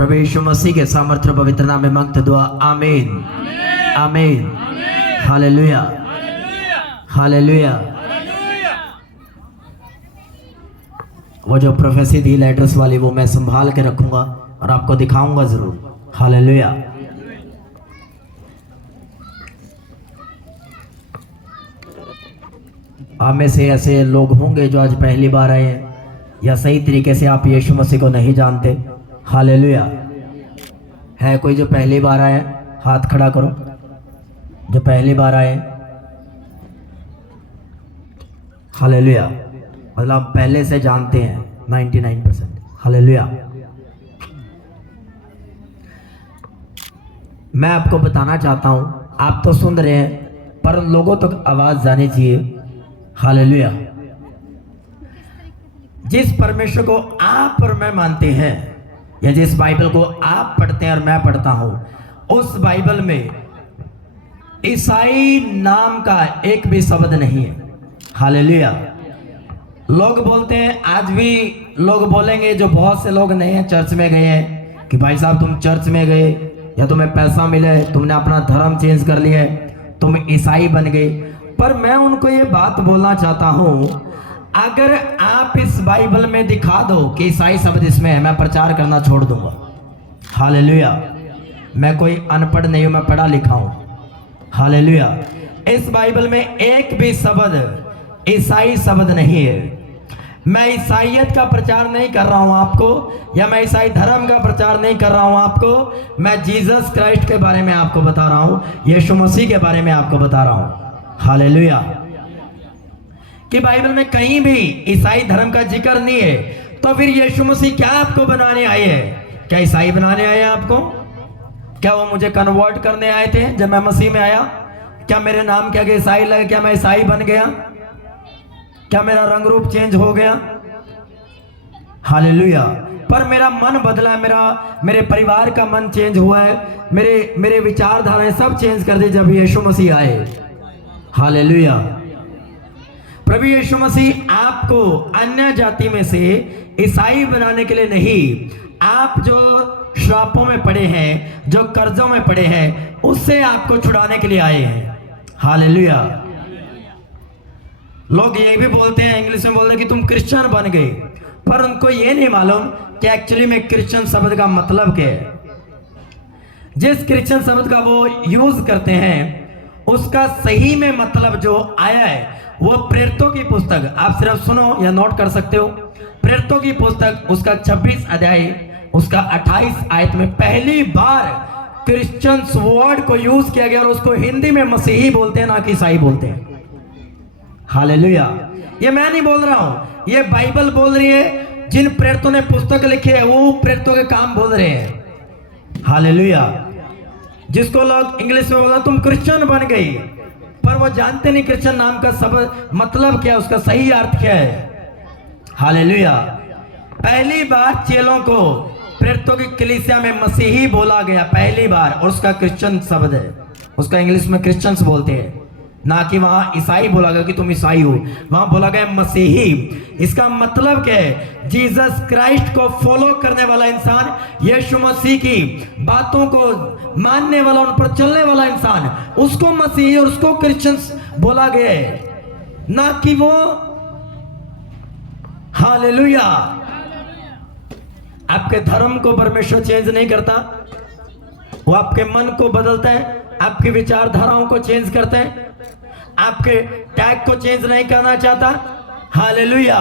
प्रभु यीशु मसीह के सामर्थ्य पवित्र नाम में मांगते दुआ, आमीन आमीन। Hallelujah hallelujah. वो जो प्रोफेसी थी लेटर्स वाली, वो मैं संभाल के रखूंगा और आपको दिखाऊंगा जरूर। हालेलुया। आप में से ऐसे लोग होंगे जो आज पहली बार आए हैं या सही तरीके से आप यीशु मसीह को नहीं जानते। हालेलुया। है कोई जो पहली बार आए? हाथ खड़ा करो जो पहली बार आए। हालेलुया। मतलब पहले से जानते हैं 99%। हालेलुया। मैं आपको बताना चाहता हूं, आप तो सुन रहे हैं पर लोगों तक तो आवाज जानी चाहिए। हालेलुया। जिस परमेश्वर को आप और मैं मानते हैं या जिस बाइबल को आप पढ़ते हैं और मैं पढ़ता हूं, उस बाइबल में ईसाई नाम का एक भी शब्द नहीं है। हालेलुया। लोग बोलते हैं, आज भी लोग बोलेंगे, जो बहुत से लोग नहीं हैं चर्च में गए हैं, कि भाई साहब तुम चर्च में गए या तुम्हें पैसा मिले, तुमने अपना धर्म चेंज कर लिया, तुम ईसाई बन गए। पर मैं उनको ये बात बोलना चाहता हूं, अगर आप इस बाइबल में दिखा दो कि ईसाई शब्द इसमें है, मैं प्रचार करना छोड़ दूंगा। हालेलुया। मैं कोई अनपढ़ नहीं हूं, मैं पढ़ा लिखा हूं। हालेलुया। इस बाइबल में एक भी शब्द ईसाई शब्द नहीं है। मैं ईसाईयत का प्रचार नहीं कर रहा हूं आपको, या मैं ईसाई धर्म का प्रचार नहीं कर रहा हूं आपको। मैं जीसस क्राइस्ट के बारे में आपको बता रहा हूं, यीशु मसीह के बारे में आपको बता रहा हूं। हालेलुया। कि बाइबल में कहीं भी ईसाई धर्म का जिक्र नहीं है, तो फिर यीशु मसीह क्या आपको बनाने आए हैं? क्या ईसाई बनाने आए हैं आपको? क्या वो मुझे कन्वर्ट करने आए थे जब मैं मसीह में आया? क्या मेरे नाम क्या ईसाई लगे? क्या मैं ईसाई बन गया? क्या मेरा रंग रूप चेंज हो गया? हालेलुया। पर मेरा मन बदला, मेरे परिवार का मन चेंज हुआ है, मेरे विचारधाराएं सब चेंज कर दी जब यीशु मसीह आए। हालेलुया। प्रभु यीशु मसीह आपको अन्य जाति में से ईसाई बनाने के लिए नहीं, आप जो श्रापों में पड़े हैं, जो कर्जों में पड़े हैं, उससे आपको छुड़ाने के लिए आए हैं। हालेलुया। लोग ये भी बोलते हैं, इंग्लिश में बोलते हैं कि तुम क्रिश्चियन बन गए, पर उनको ये नहीं मालूम कि एक्चुअली में क्रिश्चियन शब्द का मतलब क्या है। जिस क्रिश्चियन शब्द का वो यूज करते हैं, उसका सही में मतलब जो आया है वो प्रेरितों की पुस्तक, आप सिर्फ सुनो या नोट कर सकते हो। प्रेरितों की पुस्तक उसका 26 अध्याय उसका 28 आयत में पहली बार क्रिश्चियन वर्ड को यूज किया गया, और उसको हिंदी में मसीही बोलते हैं, ना कि ईसाई बोलते हैं। हालेलुया। ये मैं नहीं बोल रहा हूं, ये बाइबल बोल रही है। जिन प्रेरितों ने पुस्तक लिखी है वो प्रेरितों के काम बोल रहे हैं। हालेलुया। जिसको लोग इंग्लिश में बोला तुम क्रिश्चियन बन गई, पर वो जानते नहीं क्रिश्चियन नाम का शब्द मतलब क्या है, उसका सही अर्थ क्या है। हालेलुया। पहली बार चेलों को प्रेरितों की कलीसिया में मसीही बोला गया पहली बार, और उसका क्रिश्चियन शब्द है, उसका इंग्लिश में क्रिश्चियंस बोलते हैं, ना कि वहां ईसाई बोला गया कि तुम ईसाई हो, वहां बोला गया मसीही। इसका मतलब क्या है? जीसस क्राइस्ट को फॉलो करने वाला इंसान, यीशु मसीह की बातों को मानने वाला, उन पर चलने वाला इंसान, उसको मसीही और उसको क्रिश्चियंस बोला गया है, ना कि वो। हालेलुया। आपके धर्म को परमेश्वर चेंज नहीं करता, वो आपके मन को बदलता है, आपकी विचारधाराओं को चेंज करता है, आपके टैग को चेंज नहीं करना चाहता। हालेलुया।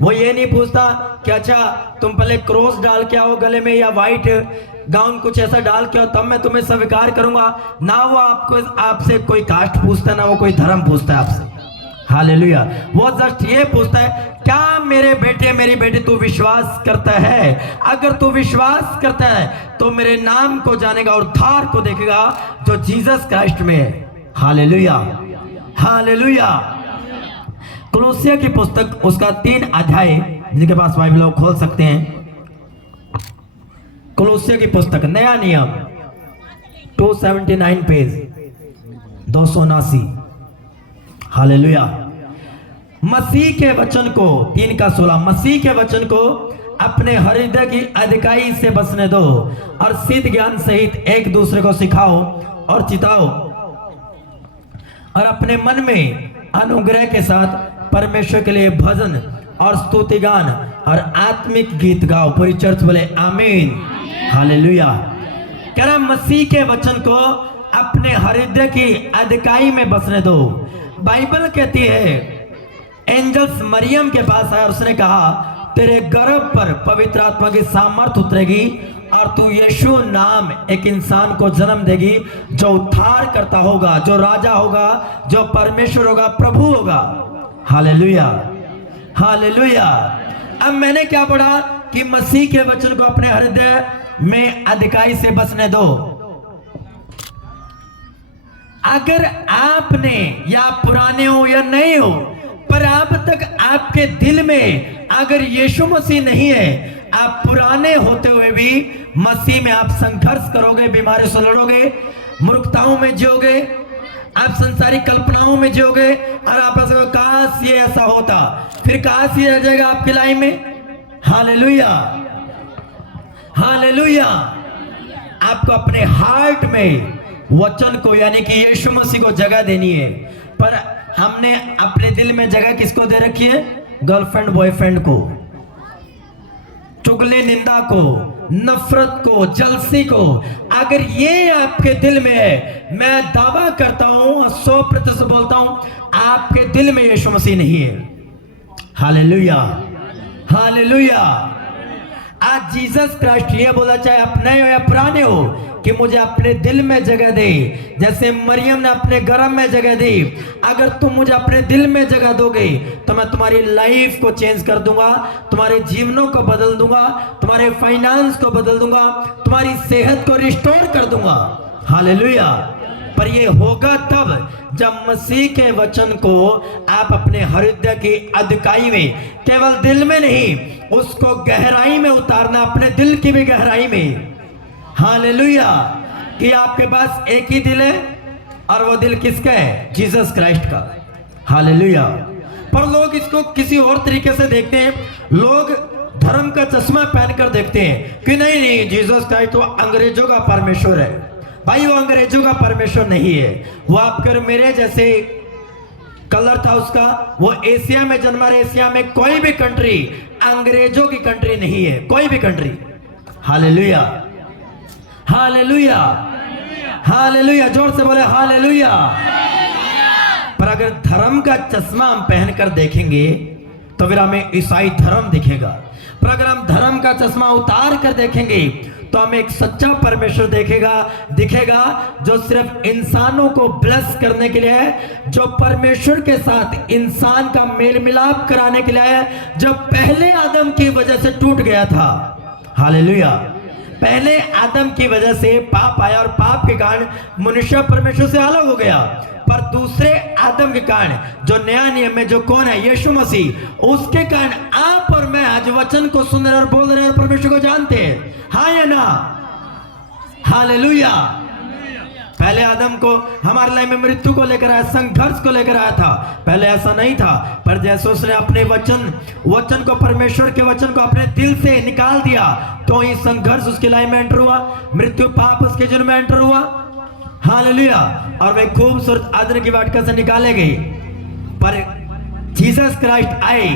वो ये नहीं पूछता कि अच्छा तुम पहले क्रॉस डाल के आओ गले में, या व्हाइट गाउन कुछ ऐसा डाल के आओ, तब मैं तुम्हें स्वीकार करूंगा। ना वो आपसे कोई कास्ट पूछता है, ना वो कोई धर्म पूछता है आपसे। हालेलुया। वो जस्ट ये पूछता है, क्या मेरे बेटे मेरी बेटी तू विश्वास करता है? अगर तू विश्वास करता है तो मेरे नाम को जानेगा और उद्धार को देखेगा जो जीसस क्राइस्ट में है। हालेलुया। हालेलुया। कोलोसिया की पुस्तक उसका 3 अध्याय, जिनके पास बाइबल वो खोल सकते हैं। कोलोसिया की पुस्तक नया नियम 279 पेज 279। हालेलुया। मसीह के वचन को 3 का 16, मसीह के वचन को अपने हृदय की अधिकाई से बसने दो और सिद्ध ज्ञान सहित एक दूसरे को सिखाओ और चिताओ और अपने मन में अनुग्रह के साथ परमेश्वर के लिए भजन और स्तुति गान और आत्मिक गीत गाओ। पूरी चर्च बोले आमीन, हालेलुया। कह रहा मसीह के वचन को अपने हृदय की अधिकाई में बसने दो। बाइबल कहती है एंजल्स मरियम के पास आया और उसने कहा तेरे गर्भ पर पवित्र आत्मा की सामर्थ उतरेगी और तू यीशु नाम एक इंसान को जन्म देगी जो उद्धार करता होगा, जो राजा होगा, जो परमेश्वर होगा, प्रभु होगा। Hallelujah, hallelujah. अब मैंने क्या पढ़ा कि मसीह के वचन को अपने हृदय में अधिकाई से बसने दो। अगर आपने या पुराने हो या नए हो पर अब तक आपके दिल में अगर यीशु मसीह नहीं है, आप पुराने होते हुए भी मसीह में आप संघर्ष करोगे, बीमारी से लड़ोगे, मूर्खताओं में जियोगे, आप संसारिक कल्पनाओं में जियोगे और आप ऐसा काश ये ऐसा होता, फिर काश ये रह जाएगा आपकी लाइफ में। Hallelujah, hallelujah. आपको अपने हार्ट में वचन को यानी कि यीशु मसीह को जगह देनी है। पर हमने अपने दिल में जगह किसको दे रखी है? गर्लफ्रेंड बॉयफ्रेंड को, चुगली निंदा को, नफरत को, जलसी को। अगर ये आपके दिल में है, मैं दावा करता हूं 100% बोलता हूं आपके दिल में यीशु मसीह नहीं है। Hallelujah, hallelujah. आज जीसस क्राइस्ट ये बोला चाहे आप नए हो या पुराने हो कि मुझे अपने दिल में जगह दे, जैसे मरियम ने अपने गर्भ में जगह दी। अगर तुम मुझे अपने दिल में जगह दोगे तो मैं तुम्हारी लाइफ को चेंज कर दूंगा, तुम्हारे जीवनों को बदल दूंगा, तुम्हारे फाइनेंस को बदल दूंगा, तुम्हारी सेहत को रिस्टोर कर दूंगा। हालेलुया। पर ये होगा तब जब मसीह के वचन को आप अपने हृदय की अधिकाई में, केवल दिल में नहीं, उसको गहराई में उतारना, अपने दिल की भी गहराई में। हालेलुया। कि आपके पास एक ही दिल है और वो दिल किसका है? जीसस क्राइस्ट का। हालेलुया। पर लोग इसको किसी और तरीके से देखते हैं। लोग धर्म का चश्मा पहनकर देखते हैं कि नहीं नहीं, जीसस क्राइस्ट तो अंग्रेजों का परमेश्वर है। भाई वो अंग्रेजों का परमेश्वर नहीं है। वो आपके और मेरे जैसे कलर था उसका, वो एशिया में जन्मा। एशिया में कोई भी कंट्री अंग्रेजों की कंट्री नहीं है, कोई भी कंट्री। Hallelujah, hallelujah, hallelujah. जोर से बोले हालेलुया। पर अगर धर्म का चश्मा हम पहनकर देखेंगे तो फिर हमें ईसाई धर्म दिखेगा। पर अगर हम धर्म का चश्मा उतार कर देखेंगे तो हमें एक सच्चा परमेश्वर दिखेगा जो सिर्फ इंसानों को ब्लेस करने के लिए है, जो परमेश्वर के साथ इंसान का मेल मिलाप कराने के लिए है, जो पहले आदम की वजह से टूट गया था। हालेलुया। पहले आदम की वजह से पाप आया और पाप के कारण मनुष्य परमेश्वर से अलग हो गया। पर दूसरे आदम के कारण जो नया नियम में जो कौन है? यीशु मसीह। उसके कारण आप और मैं आज वचन को सुन रहे और बोल रहे और परमेश्वर को जानते हैं। हाँ या ना? हालेलुया। पहले आदम को हमारे लाइफ में मृत्यु को लेकर आया, संघर्ष को लेकर आया था। पहले ऐसा नहीं था। पर जैसे उसने अपने वचन को, परमेश्वर के वचन को अपने दिल से निकाल दिया तो ही संघर्ष उसकी लाइफ में एंटर हुआ, मृत्यु पाप उसके जीवन में एंटर हुआ। हालेलुया। और वे खूबसूरत आदर की वाटिका से निकाले गए। पर जीसस क्राइस्ट आए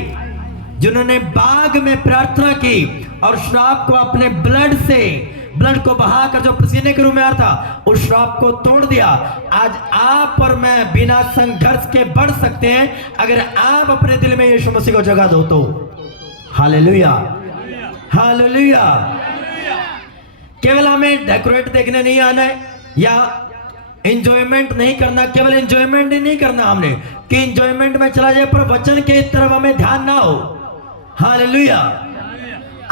जिन्होंने बाग में प्रार्थना की और श्राप को अपने ब्लड को बहाकर जो पसीने के रूप में आया था उस श्राप को तोड़ दिया। आज आप और मैं बिना संघर्ष के बढ़ सकते हैं अगर आप अपने दिल में यीशु मसीह को जगह दो तो। Hallelujah, hallelujah. केवल हमें डेकोरेट देखने नहीं आना है या एंजॉयमेंट नहीं करना। केवल एंजॉयमेंट ही नहीं करना हमने कि एंजॉयमेंट में चला जाए पर वचन के तरफ हमें ध्यान ना हो। हालेलुया।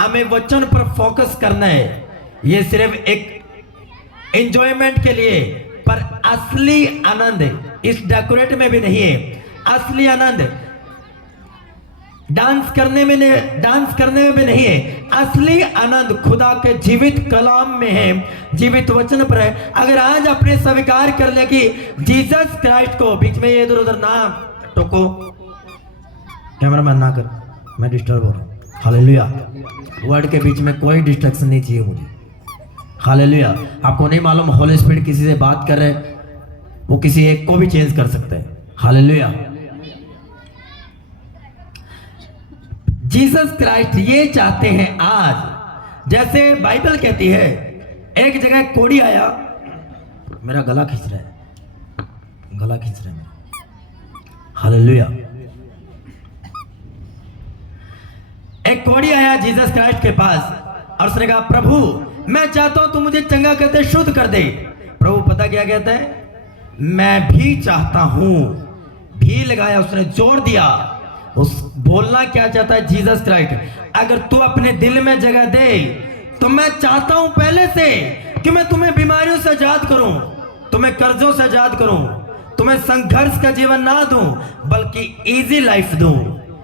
हमें वचन पर फोकस करना है। ये सिर्फ एक एंजॉयमेंट के लिए, पर असली आनंद इस डेकोरेट में भी नहीं है। असली आनंद डांस करने में भी नहीं है। असली आनंद खुदा के जीवित कलाम में है, जीवित वचन पर है। अगर आज अपने स्वीकार कर ले कि जीसस क्राइस्ट को, बीच में ये इधर उधर ना टोको, कैमरामैन ना कर, मैं डिस्टर्ब हो रहा हूं। हालेलुया। वर्ड के बीच में कोई डिस्ट्रैक्शन नहीं चाहिए मुझे। हालेलुया। आपको नहीं मालूम होली स्पिरिट किसी से बात कर रहे, वो किसी एक को भी चेंज कर सकते हैं। हालेलुया। जीसस क्राइस्ट ये चाहते हैं आज, जैसे बाइबल कहती है, एक जगह कोढ़ी आया, मेरा गला खींच रहा है, गला खींच रहा है। हालेलुया। एक कोढ़ी आया जीसस क्राइस्ट के पास और उसने कहा, प्रभु मैं चाहता हूं तू मुझे चंगा कर दे, शुद्ध कर दे। प्रभु पता क्या कहता है, मैं भी चाहता हूं। भी लगाया, उसने जोर दिया। उस बोलना क्या चाहता है जीसस क्राइस्ट, अगर तू अपने दिल में जगह दे तो मैं चाहता हूं पहले से कि मैं तुम्हें बीमारियों से आजाद करूं, तुम्हें कर्जों से आजाद करूं, तुम्हें संघर्ष का जीवन ना दूं बल्कि इजी लाइफ दूं।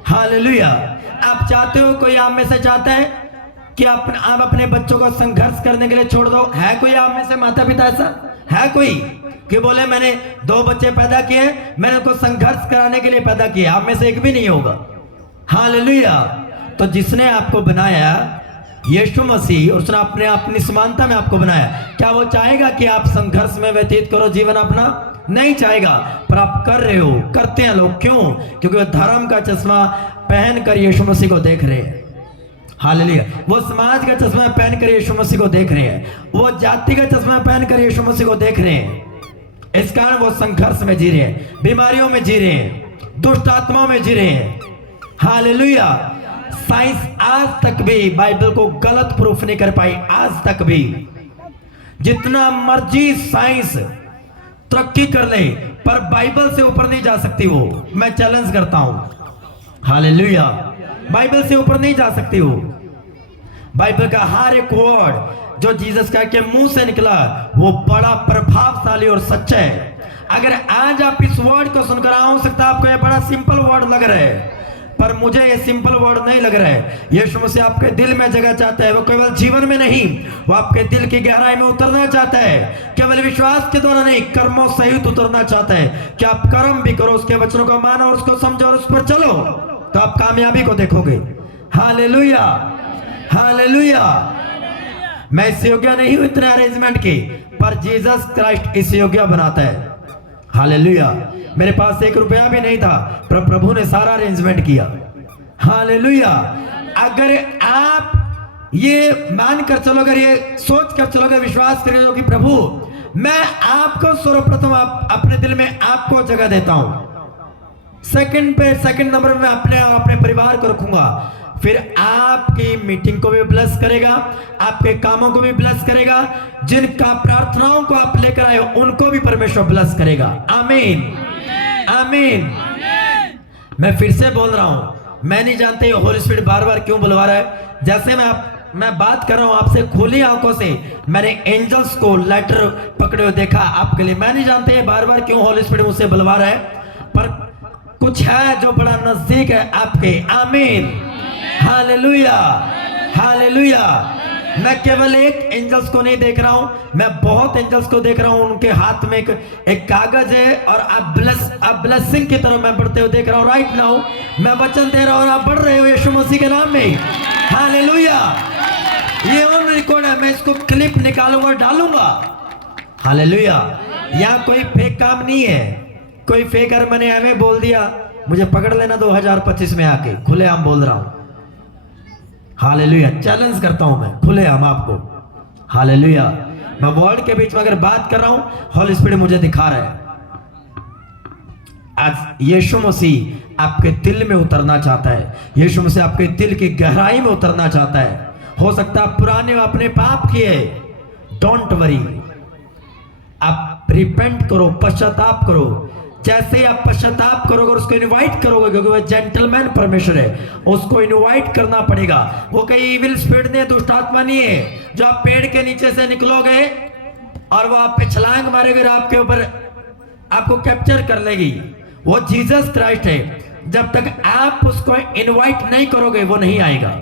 हालेलुया। आप चाहते हो, कोई आप में से चाहता है कि आप अपने बच्चों को संघर्ष करने के लिए छोड़ दो? है कोई आप में से माता पिता ऐसा है कोई कि बोले मैंने 2 बच्चे पैदा किए, मैंने उनको संघर्ष कराने के लिए पैदा किया? आप में से एक भी नहीं होगा। हालेलुया। तो जिसने आपको बनाया यीशु मसीह, उसने अपनी समानता में आपको बनाया, क्या वो चाहेगा कि आप संघर्ष में व्यतीत करो जीवन अपना? नहीं चाहेगा, पर आप कर रहे हो, करते हैं लोग। क्यों? क्योंकि वो धर्म का चश्मा पहनकर यीशु मसीह को देख रहे हैं। हालेलुया। वो समाज का चश्मा पहनकर यीशु मसीह को देख रहे हैं, वो जाति का चश्मा पहनकर यीशु मसीह को देख रहे हैं। इस कारण वो संघर्ष में जी रहे हैं, बीमारियों में जी रहे हैं, दुष्ट आत्माओं में जी रहे हैं। हालेलुया। साइंस आज तक भी बाइबल को गलत प्रूफ नहीं कर पाई। आज तक भी जितना मर्जी साइंस तरक्की कर ले, पर बाइबल से ऊपर नहीं जा सकती वो। मैं चैलेंज करता हूं। हालेलुया। बाइबल से ऊपर नहीं जा सकती वो। बाइबल का हर एक वर्ड जो जीसस का के मुंह से निकला वो बड़ा प्रभावशाली और सच्चा है। अगर आज आप इस वर्ड को सुनकर, हो सकता है आपको ये बड़ा सिंपल वर्ड लग रहा है, पर मुझे ये सिंपल वर्ड नहीं लग रहा है। यीशु मसीह आपके दिल में जगह चाहता है। वो केवल जीवन में नहीं, वो आपके दिल की गहराई में उतरना चाहता है। केवल विश्वास के द्वारा नहीं, कर्मों सहित उतरना चाहता है कि आप कर्म भी करो, उसके वचनों को मानो और उसको समझो और उस पर चलो, तो आप कामयाबी को देखोगे। हालेलुया। हालेलुया। मैं इस योग्य नहीं हूं इतने अरेंजमेंट की, पर जीसस क्राइस्ट इस योग्य बनाता है। हालेलुया। मेरे पास 1 रुपया भी नहीं था, पर प्रभु ने सारा अरेंजमेंट किया। हालेलुया। अगर आप ये मानकर चलोगे, ये सोच कर चलोगे, विश्वास करोगे कि प्रभु मैं आपको सर्वप्रथम अपने दिल में आपको जगह देता हूं, सेकंड नंबर में अपने परिवार को रखूंगा, फिर आपकी मीटिंग को भी ब्लेस करेगा, आपके कामों को भी ब्लेस करेगा, जिनका प्रार्थनाओं को आप लेकर आए उनको भी परमेश्वर ब्लेस करेगा। आमीन। आमीन। मैं फिर से बोल रहा हूं, मैं नहीं जानते होली स्पिरिट बार बार क्यों बुलवा रहा है। जैसे मैं बात कर रहा हूं आपसे खुली आंखों से, मैंने एंजल्स को लेटर पकड़े हुए देखा आपके लिए। मैं नहीं जानते बार बार क्यों होली स्पिरिट मुझसे बुलवा रहा है, पर कुछ है जो बड़ा नजदीक है आपके। आमीन। हालेलुया। हालेलुया। मैं केवल एक एंजल्स को नहीं देख रहा हूं, मैं बहुत एंजल्स को देख रहा हूं। उनके हाथ में एक कागज है और आप ब्लेसिंग की तरफ मैं बढ़ते हुए देख रहा हूं। राइट नाउ मैं वचन दे रहा हूं और आप बढ़ रहे हो यीशु मसीह के नाम में। हालेलुया। ये ऑन रिकॉर्ड है, मैं इसको क्लिप निकालूंगा और डालूंगा। हालेलुया। यहाँ कोई फेक काम नहीं है, कोई फेक अगर मैंने एमए बोल दिया मुझे पकड़ लेना 2025 में आके, खुलेआम बोल रहा हूं। हालेलुया। चैलेंज करता हूं मैं खुलेआम आपको। हालेलुया। मैं वर्ड के बीच में अगर बात कर रहा हूं, होली स्पिरिट मुझे दिखा रहा है। आज यीशु मसीह आपके दिल में उतरना चाहता है, यीशु मसीह आपके दिल की गहराई में उतरना चाहता है। हो सकता है पुराने अपने पाप किए, डोंट वरी, आप रिपेंट करो, पश्चाताप करो। जैसे ही आप पश्चाताप करोगे और उसको इनवाइट करोगे, क्योंकि वह जेंटलमैन परमेश्वर है, उसको इनवाइट करना पड़ेगा। वो कहीं इविल स्पिरिट नहीं है, दुष्ट आत्मा नहीं है, जो आप पेड़ के नीचे से निकलोगे और वो आप पे छलांग मारेगा, आपके ऊपर आपको कैप्चर कर लेगी। वो जीसस क्राइस्ट है। जब तक आप उसको इनवाइट नहीं करोगे वो नहीं आएगा।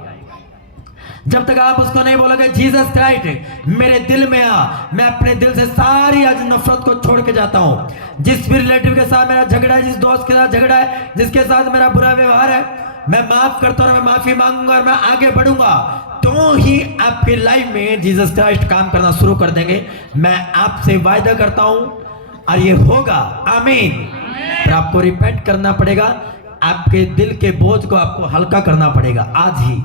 जब तक आप उसको नहीं बोलोगे जीसस क्राइस्ट मेरे दिल में आ, मैं अपने दिल से सारी आज नफरत को छोड़ के जाता हूं। जिस भी रिलेटिव के साथ मेरा झगड़ा है, जिस दोस्त के साथ झगड़ा है, जिसके साथ मेरा बुरा व्यवहार है, मैं माफ करता हूं, मैं माफी मांगूंगा और मैं आगे बढ़ूंगा, तो ही आपकी लाइफ में जीसस क्राइस्ट काम करना शुरू कर देंगे। मैं आपसे वायदा करता हूं और ये होगा। आमीन। पर आपको रिपेंट करना पड़ेगा, आपके दिल के बोझ को आपको हल्का करना पड़ेगा आज ही।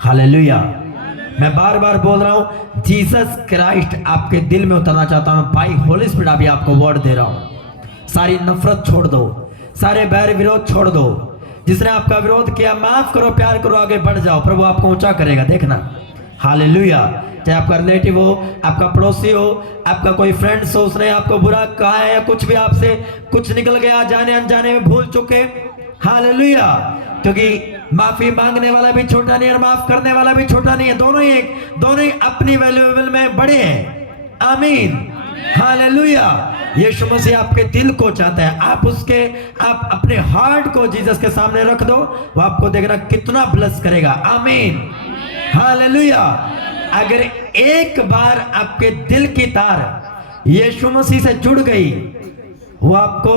हालेलुया। मैं बार बार बोल रहा हूं, जीसस क्राइस्ट आपके दिल में उतरना चाहता हूं। भाई होली स्पिरिट अभी आपको वर्ड दे रहा हूं, सारी नफरत छोड़ दो, सारे बैर विरोध छोड़ दो। जिसने आपका विरोध किया माफ करो, प्यार करो, आगे बढ़ जाओ, प्रभु आपको ऊंचा करेगा, देखना। हालेलुया। चाहे आपका रिलेटिव हो, आपका पड़ोसी हो, आपका कोई फ्रेंड्स हो, उसने आपको बुरा कहा है या कुछ भी आपसे कुछ निकल गया, जाने अनजाने में भूल चुके। हालेलुया। क्योंकि माफी मांगने वाला भी छोटा नहीं और माफ करने वाला भी छोटा नहीं है, दोनों ही अपनी वैल्यूएबल में बड़े हैं। आमीन। हालेलुया। यीशु मसीह आपके दिल को चाहता है, आप अपने हार्ट को जीसस के सामने रख दो, वो आपको देखना कितना ब्लेस करेगा। आमीन। हालेलुया। अगर एक बार आपके दिल की तार यीशु मसीह से जुड़ गई, वो आपको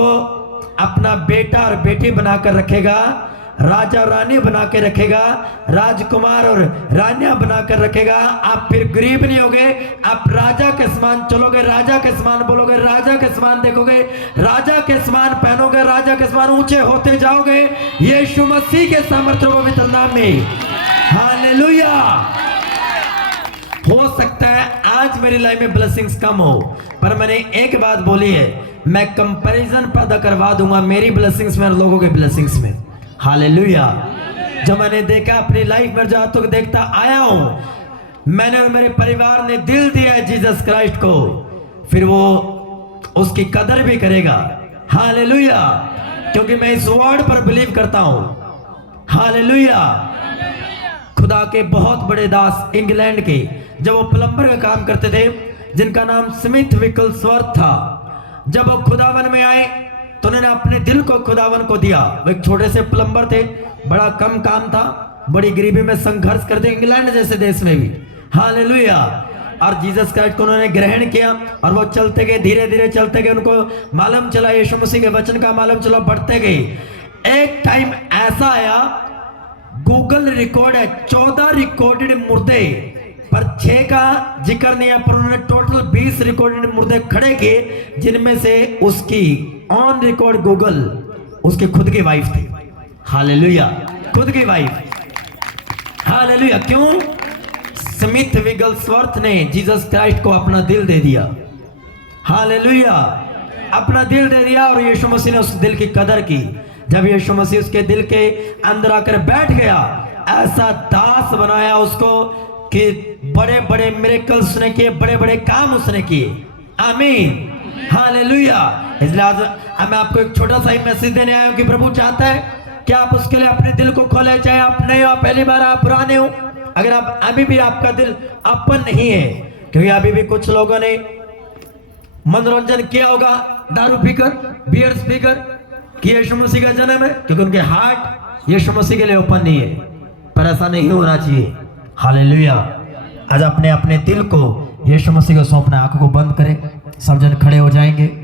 अपना बेटा और बेटी बनाकर रखेगा, राजा रानी बना के रखेगा, राजकुमार और रानियां बनाकर रखेगा। आप फिर गरीब नहीं होगे, आप राजा के समान चलोगे, राजा के समान बोलोगे, राजा के समान देखोगे, राजा के समान पहनोगे, राजा के समान ऊंचे होते जाओगे यीशु मसीह के सामर्थ्य पवित्र नाम में। हालेलुया। हो सकता है आज मेरी लाइफ में ब्लेसिंग्स कम हो, पर मैंने एक बात बोली है, मैं कंपैरिजन पैदा करवा दूंगा मेरी ब्लेसिंग्स में और लोगों के ब्लेसिंग्स में। हालेलुया। जो मैंने देखा अपनी लाइफ में, जहां तक देखता आया हूं, मैंने और मेरे परिवार ने दिल दिया है जीसस क्राइस्ट को, फिर वो उसकी कदर भी करेगा। हालेलुया। क्योंकि मैं इस वर्ड पर बिलीव करता हूं। हालेलुया। खुदा के बहुत बड़े दास इंग्लैंड के, जब वो प्लम्बर का काम करते थे, जिनका नाम स्मिथ विकल्सवर्थ था, जब वो खुदावन में आए तो उन्होंने अपने दिल को खुदावन को दिया। वो एक छोटे से प्लम्बर थे, बड़ा कम काम था, बड़ी गरीबी में संघर्ष करते, इंग्लैंड जैसे देश में भी। हालेलुया। और जीसस क्राइस्ट को उन्होंने ग्रहण किया और वो चलते गए, धीरे धीरे चलते गए, उनको मालूम चला, यीशु मसीह के वचन का मालूम चला, बढ़ते गए। एक टाइम ऐसा आया, गूगल रिकॉर्ड है 14 रिकॉर्डेड मुर्दे, पर 6 का जिक्र नहीं है, पर उन्होंने टोटल 20 रिकॉर्डेड मुर्दे खड़े किए, जिनमें से उसकी ऑन रिकॉर्ड गूगल उसके खुद की वाइफ थी। हालेलुया। खुद की वाइफ। हालेलुया। क्यों? स्मिथ विगल्सवर्थ ने जीसस क्राइस्ट को अपना दिल दे दिया। हालेलुया। अपना दिल दे दिया और यीशु मसीह ने उस दिल की कदर की। जब यीशु मसीह उसके दिल के अंदर आकर बैठ गया, ऐसा दास बनाया उसको कि बड़े बड़े मिरेकल्स उसने किए, बड़े बड़े काम उसने किए। आमीन। हालेलुया। इसलिए आज मैं आपको एक छोटा सा ही मैसेज देने आया हूं कि प्रभु चाहता है कि आप उसके लिए अपने दिल को खोले, चाहे आप नए हो, पहली बार आप पुराने हो। अगर आप अभी भी आपका दिल अपन नहीं है, क्योंकि अभी भी कुछ लोगों ने मनोरंजन किया होगा दारू पीकर, बियर्स पीकर, कि यीशु मसीह का जन्म है, क्योंकि उनके हार्ट यीशु मसीह के लिए ओपन नहीं है। पर ऐसा नहीं होना चाहिए। हालेलुया। आज अपने अपने दिल को यीशु मसीह को सौंपना। आंखों को बंद करें, सब जन खड़े हो जाएंगे।